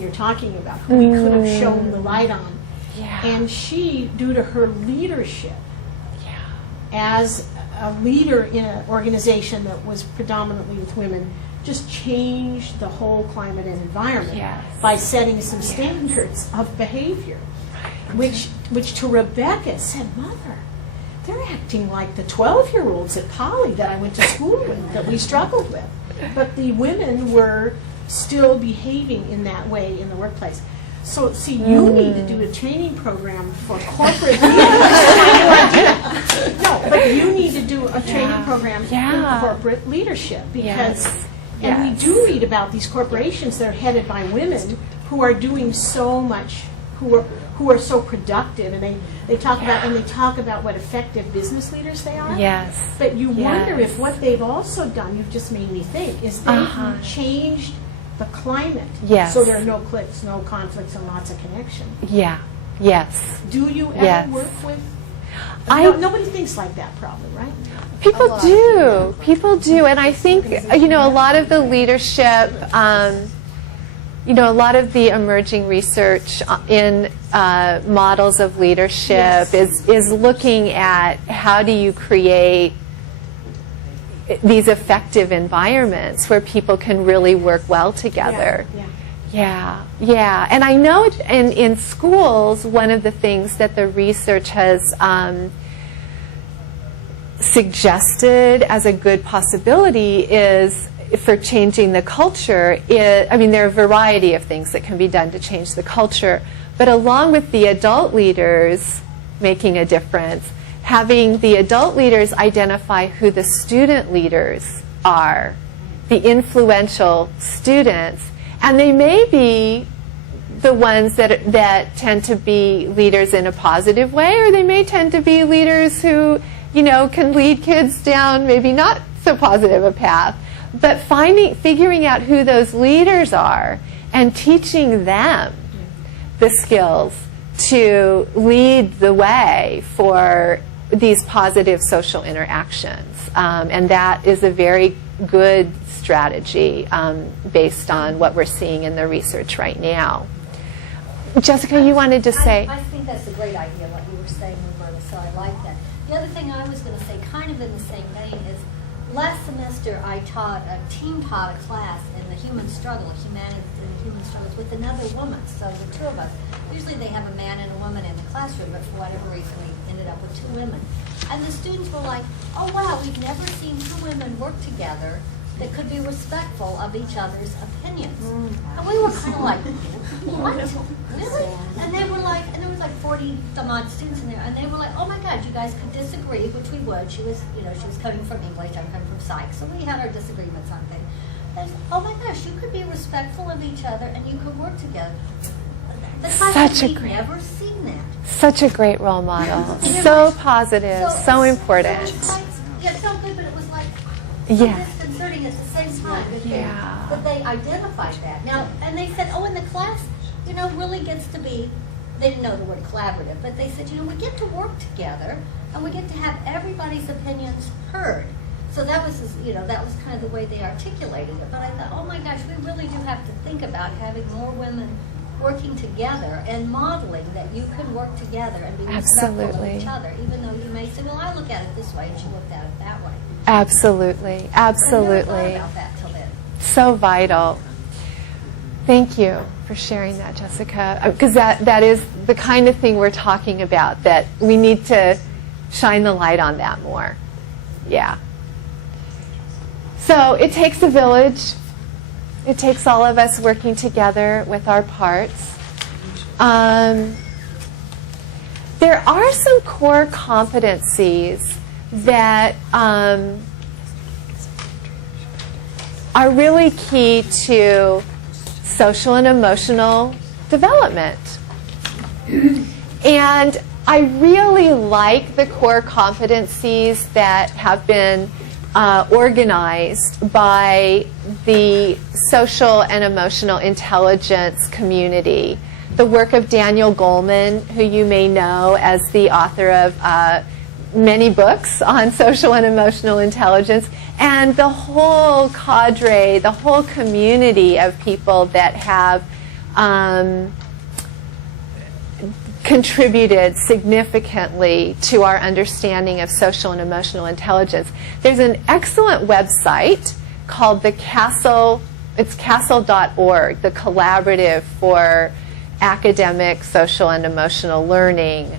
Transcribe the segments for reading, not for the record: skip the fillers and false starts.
you're talking about, who we could have shown the light on. Yeah. And she, due to her leadership Yeah. as a leader in an organization that was predominantly with women, just changed the whole climate and environment Yes. by setting some standards of behavior, which to Rebecca said, Mother, they're acting like the 12-year-olds at Poly that I went to school with, that we struggled with. But the women were still behaving in that way in the workplace. So, see, you need to do a training program for corporate leaders. No, but you need to do a training program in corporate leadership, because, and we do read about these corporations that are headed by women who are doing so much, who are so productive, and they talk about what effective business leaders they are. Yes. But you wonder if what they've also done, you've just made me think, is they've changed the climate. Yes. So there are no cliques, no conflicts, and lots of connection. Yeah. Yes. Do you ever work with? Nobody thinks like that, probably, right? People do. People do. And I think, a lot of the leadership, a lot of the emerging research in models of leadership is looking at how do you create these effective environments where people can really work well together. Yeah. And I know in schools, one of the things that the research has suggested as a good possibility is, for changing the culture, there are a variety of things that can be done to change the culture, but along with the adult leaders making a difference, having the adult leaders identify who the student leaders are, the influential students, and they may be the ones that tend to be leaders in a positive way, or they may tend to be leaders who, can lead kids down maybe not so positive a path. But figuring out who those leaders are and teaching them the skills to lead the way for these positive social interactions. And that is a very good strategy based on what we're seeing in the research right now. Jessica, you wanted to say? I think that's a great idea, what you were saying, Roberta, so I like that. The other thing I was going to say, kind of in the same vein, is last semester I taught a class in the human struggle, humanities and human struggles, with another woman, so the two of us. Usually they have a man and a woman in the classroom, but for whatever reason we ended up with two women. And the students were like, oh wow, we've never seen two women work together that could be respectful of each other's opinions. And we were kind of like, what? Really? And they were like, and there was like 40 some odd students in there, and they were like, oh my God, you guys could disagree, which we would. She was coming from English, I'm coming from psych, so we had our disagreements on things. And oh my gosh, you could be respectful of each other and you could work together. We've never seen that. Such a great role model. So positive, so important. It felt good, but it was like disconcerting at the same time. But they identified that. Now, and they said, and the class, really gets to be, they didn't know the word collaborative, but they said, we get to work together and we get to have everybody's opinions heard. So that was, that was kind of the way they articulated it. But I thought, oh my gosh, we really do have to think about having more women working together and modeling that you can work together and be respectful of each other, even though you may say, well, I look at it this way and she looked at it that way. Absolutely. I never thought about that till then. So vital. Thank you for sharing that, Jessica, because that is the kind of thing we're talking about, that we need to shine the light on that more. Yeah. So it takes a village. It takes all of us working together with our parts. There are some core competencies that are really key to social and emotional development. And I really like the core competencies that have been organized by the social and emotional intelligence community. The work of Daniel Goleman, who you may know as the author of many books on social and emotional intelligence, and the whole cadre, the whole community of people that have contributed significantly to our understanding of social and emotional intelligence. There's an excellent website called it's CASEL.org, the Collaborative for Academic, Social, and Emotional Learning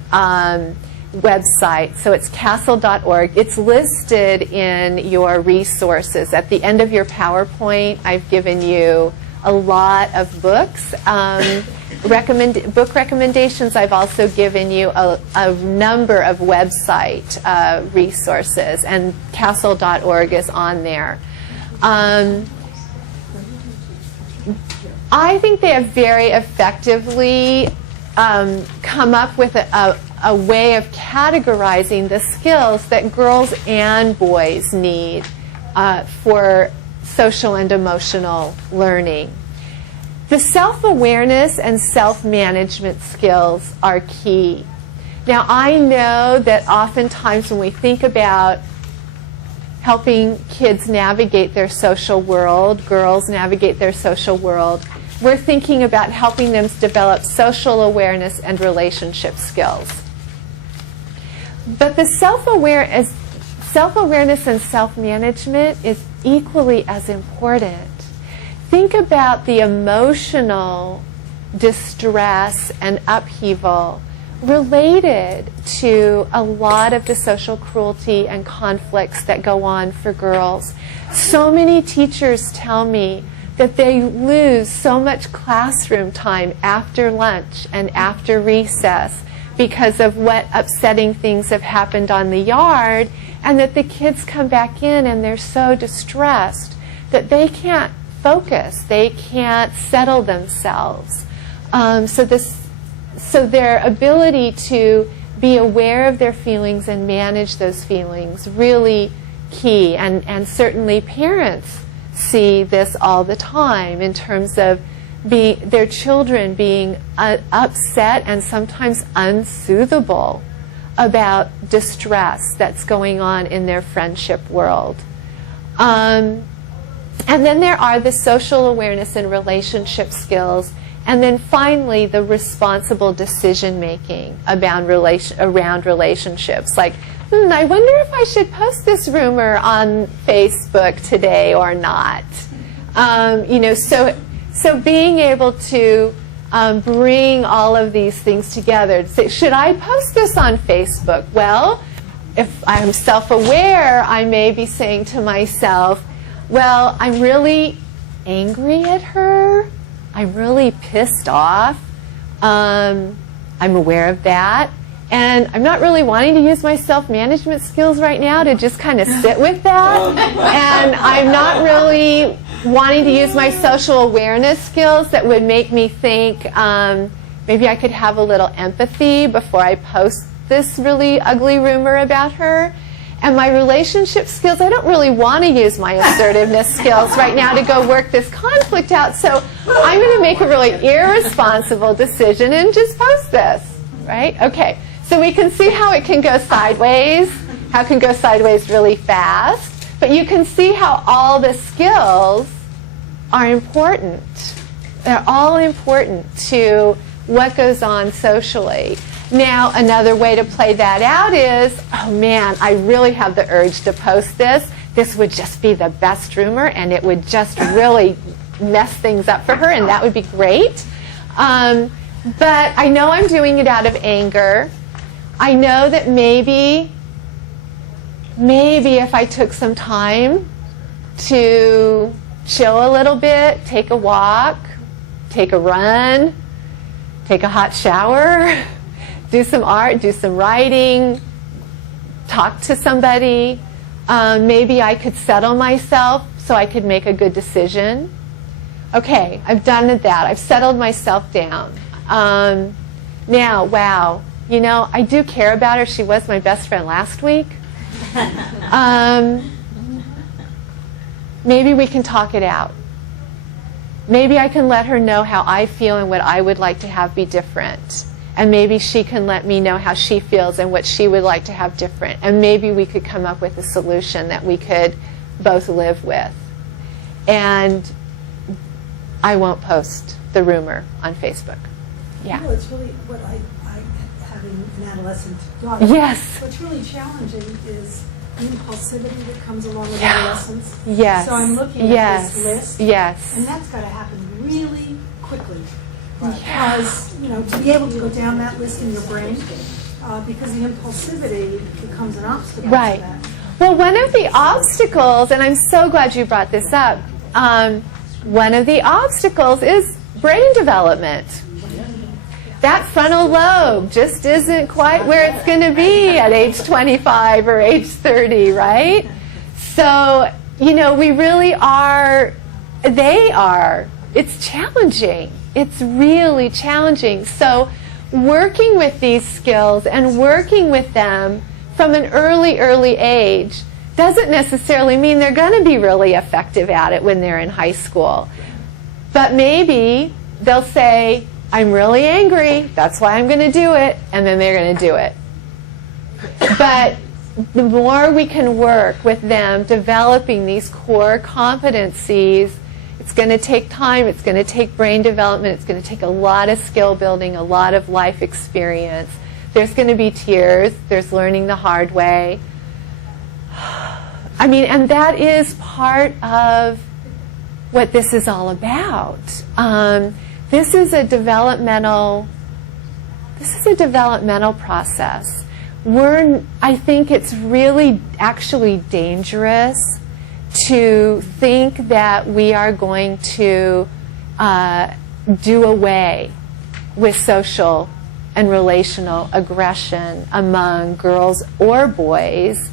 website. So it's CASEL.org. It's listed in your resources. At the end of your PowerPoint, I've given you a lot of books. Book recommendations. I've also given you a number of website resources, and CASEL.org is on there. I think they have very effectively come up with a way of categorizing the skills that girls and boys need for social and emotional learning. The self-awareness and self-management skills are key. Now, I know that oftentimes when we think about helping kids navigate their social world, girls navigate their social world, we're thinking about helping them develop social awareness and relationship skills. But the self-awareness and self-management is equally as important. Think about the emotional distress and upheaval related to a lot of the social cruelty and conflicts that go on for girls. So many teachers tell me that they lose so much classroom time after lunch and after recess because of what upsetting things have happened on the yard, and that the kids come back in and they're so distressed that they can't focus, they can't settle themselves. So their ability to be aware of their feelings and manage those feelings, really key. And certainly parents see this all the time in terms of their children being upset and sometimes unsoothable about distress that's going on in their friendship world. And then there are the social awareness and relationship skills. And then finally, the responsible decision making around relationships. Like, I wonder if I should post this rumor on Facebook today or not. So being able to bring all of these things together. Say, should I post this on Facebook? Well, if I'm self-aware, I may be saying to myself, well, I'm really angry at her. I'm really pissed off. I'm aware of that. And I'm not really wanting to use my self-management skills right now to just kind of sit with that. And I'm not really wanting to use my social awareness skills that would make me think maybe I could have a little empathy before I post this really ugly rumor about her. And my relationship skills, I don't really want to use my assertiveness skills right now to go work this conflict out. So I'm going to make a really irresponsible decision and just post this, right? Okay, so we can see how it can go sideways, how it can go sideways really fast. But you can see how all the skills are important. They're all important to what goes on socially. Now, another way to play that out is, oh man, I really have the urge to post this. This would just be the best rumor, and it would just really mess things up for her, and that would be great. But I know I'm doing it out of anger. I know that maybe if I took some time to chill a little bit, take a walk, take a run, take a hot shower, do some art, do some writing, talk to somebody. Maybe I could settle myself so I could make a good decision. Okay, I've done that. I've settled myself down. Now, wow, I do care about her. She was my best friend last week. Maybe we can talk it out. Maybe I can let her know how I feel and what I would like to have be different. And maybe she can let me know how she feels and what she would like to have different. And maybe we could come up with a solution that we could both live with. And I won't post the rumor on Facebook. Yeah. Well, it's really what I having an adolescent daughter. Yes. What's really challenging is the impulsivity that comes along with Yeah. adolescence. Yes. So I'm looking Yes. at this list. Yes. And that's got to happen really quickly. Because, to be able to go down that list in your brain, because the impulsivity becomes an obstacle Right. to that. Well, one of the obstacles, and I'm so glad you brought this up, one of the obstacles is brain development. That frontal lobe just isn't quite where it's going to be at age 25 or age 30, right? So, we really are, they are. It's challenging. It's really challenging. So working with these skills and working with them from an early age doesn't necessarily mean they're going to be really effective at it when they're in high school. But maybe they'll say, I'm really angry, that's why I'm going to do it, and then they're going to do it. But the more we can work with them developing these core competencies, it's going to take time, it's going to take brain development, it's going to take a lot of skill building, a lot of life experience. There's going to be tears, there's learning the hard way. And that is part of what this is all about. This is a developmental process. I think it's really actually dangerous to think that we are going to do away with social and relational aggression among girls or boys,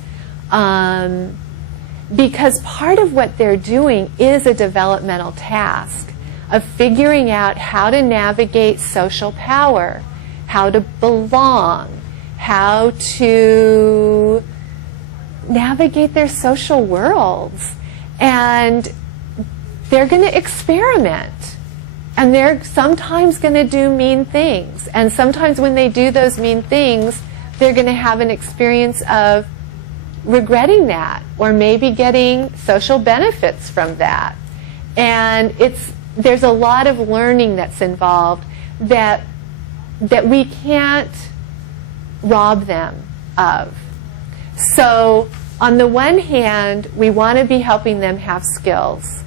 because part of what they're doing is a developmental task of figuring out how to navigate social power, how to belong, how to navigate their social worlds. And they're going to experiment. And they're sometimes going to do mean things. And sometimes when they do those mean things, they're going to have an experience of regretting that, or maybe getting social benefits from that. And there's a lot of learning that's involved that we can't rob them of. So on the one hand, we want to be helping them have skills.